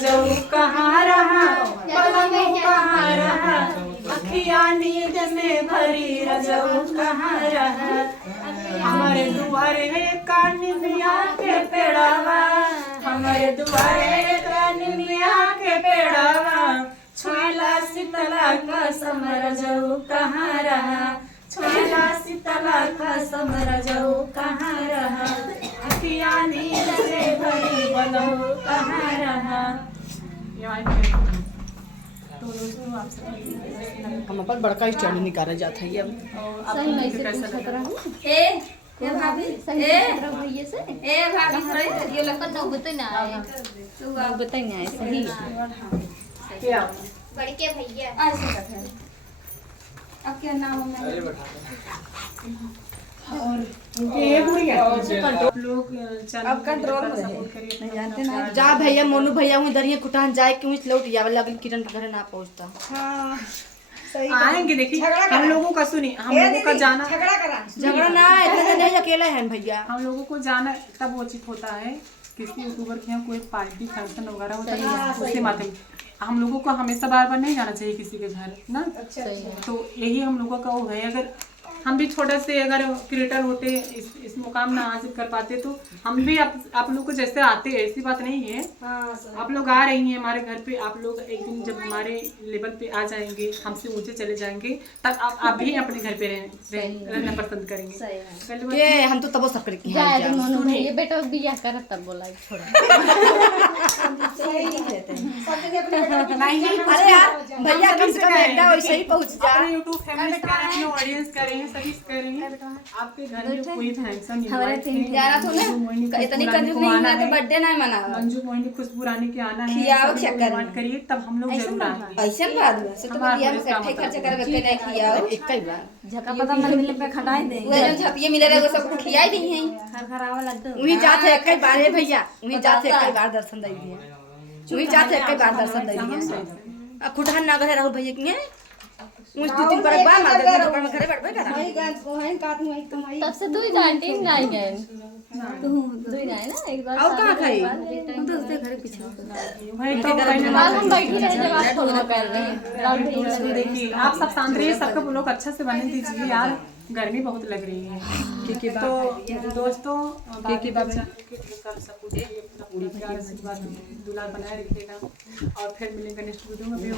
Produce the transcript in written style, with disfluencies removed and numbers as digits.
रजऊ कहाँ रहा, बलमू कहाँ रहा, अखिया नींद में भरी रजऊ कहाँ रहा। हमारे दुआरे का निमिया के पेड़ावा, हमारे दुआरे का निमिया के पेड़ावा, छुईला शीतला कसम रजऊ कहाँ रहा, छुईला शीतला कसम रजऊ कहाँ रहा, अखिया नींद से भरी बलऊ कहाँ रहा। तो दोस्तों आप सभी हम अपन बड़का स्टैंड निकाला जाता है अब सही नहीं से पूछत रहूं ए भाभी सही पूछत भैया से ए भाभी सही ये लोग तो बतै ना आए तू बतै ना सही क्या बड़के भैया ऐसे करते हैं। अब क्या नाम है और ये बुढ़िया लोग अब कंट्रोल में सपोर्ट करिए, नहीं जानते ना जा भैया मोनू भैया हूँ इधर ही कुटान जाए क्यों इस लौट या लगन किरण के घर ना पहुंचता। हाँ आएंगे। देखिए हम लोगों का सुनिए, हम लोगों का जाना झगड़ा ना इतना नहीं अकेला है भैया, हम लोगों को जाना तब उचित होता है किसी यूट्यूबर के यहाँ कोई पार्टी फंक्शन वगैरह होता है उसके माध्यम हम लोगों को हमेशा बार बार नहीं जाना चाहिए किसी के घर ना। तो यही हम लोगों का वो है, अगर हम भी छोटा से अगर क्रिएटर होते इस मुकाम में हासिल कर पाते तो हम भी आप लोग को जैसे आते ऐसी बात नहीं है। आप लोग आ रही हैं हमारे घर पे, आप लोग एक दिन जब हमारे लेवल पे आ जाएंगे, हमसे ऊंचे चले जाएंगे, तब आप भी अपने घर पे रहना पसंद करेंगे। ये हम तो तब सब करके जाए तो मोनू भैया बेटा बियाह करत तब बोला छोड़ नहीं अरे यार भैया कम से कम एकटा वैसे ही पहुंच जा। अपने YouTube फैमिली करें, अपने ऑडियंस करें, सभी करें। आपके घर में कोई फंक्शन यार तो ना इतनी कंजूस नहीं होना तो बर्थडे नहीं मना मंजू मोहिनी खुशबू रानी के आना है, खियाओ चक्कर डिमांड करिए तब हम लोग जरूर आएंगे। ऐसा बात है तो बियाह में इकट्ठे खर्च करके के नहीं खियाओ एक ही बार झका पता मन मिले पे खटाई दे वो जो झपिए मिले रहे वो सबको खियाई नहीं है खरखरावा लड्डू वही जाते एक ही बार है भैया, वही जाते एक ही बार दर्शन दे दिए, वही जाते एक ही बार दर्शन दे दिए। खुटहन ना करे राहुल भैया के उस दो दिन पर बार मार दे ऊपर में घरे बैठबे करा वही गान को है काट में कमाई तब से तू ही जान टीम नहीं गए तू ही जाए ना एक बार और कहां खाई हम तो उसके घर पीछे भाई तो पहले बाल हम बैठी रहे जब आप फोन कर रहे हैं राहुल भैया से देखिए आप सब शांत रहिए, सबको लोग अच्छा से बनने दीजिए यार, गर्मी बहुत लग रही है। तो दोस्तों के बाबा दूल्हा बनाए रखिएगा और फिर मिलेंगे नेक्स्ट वीडियो में भी।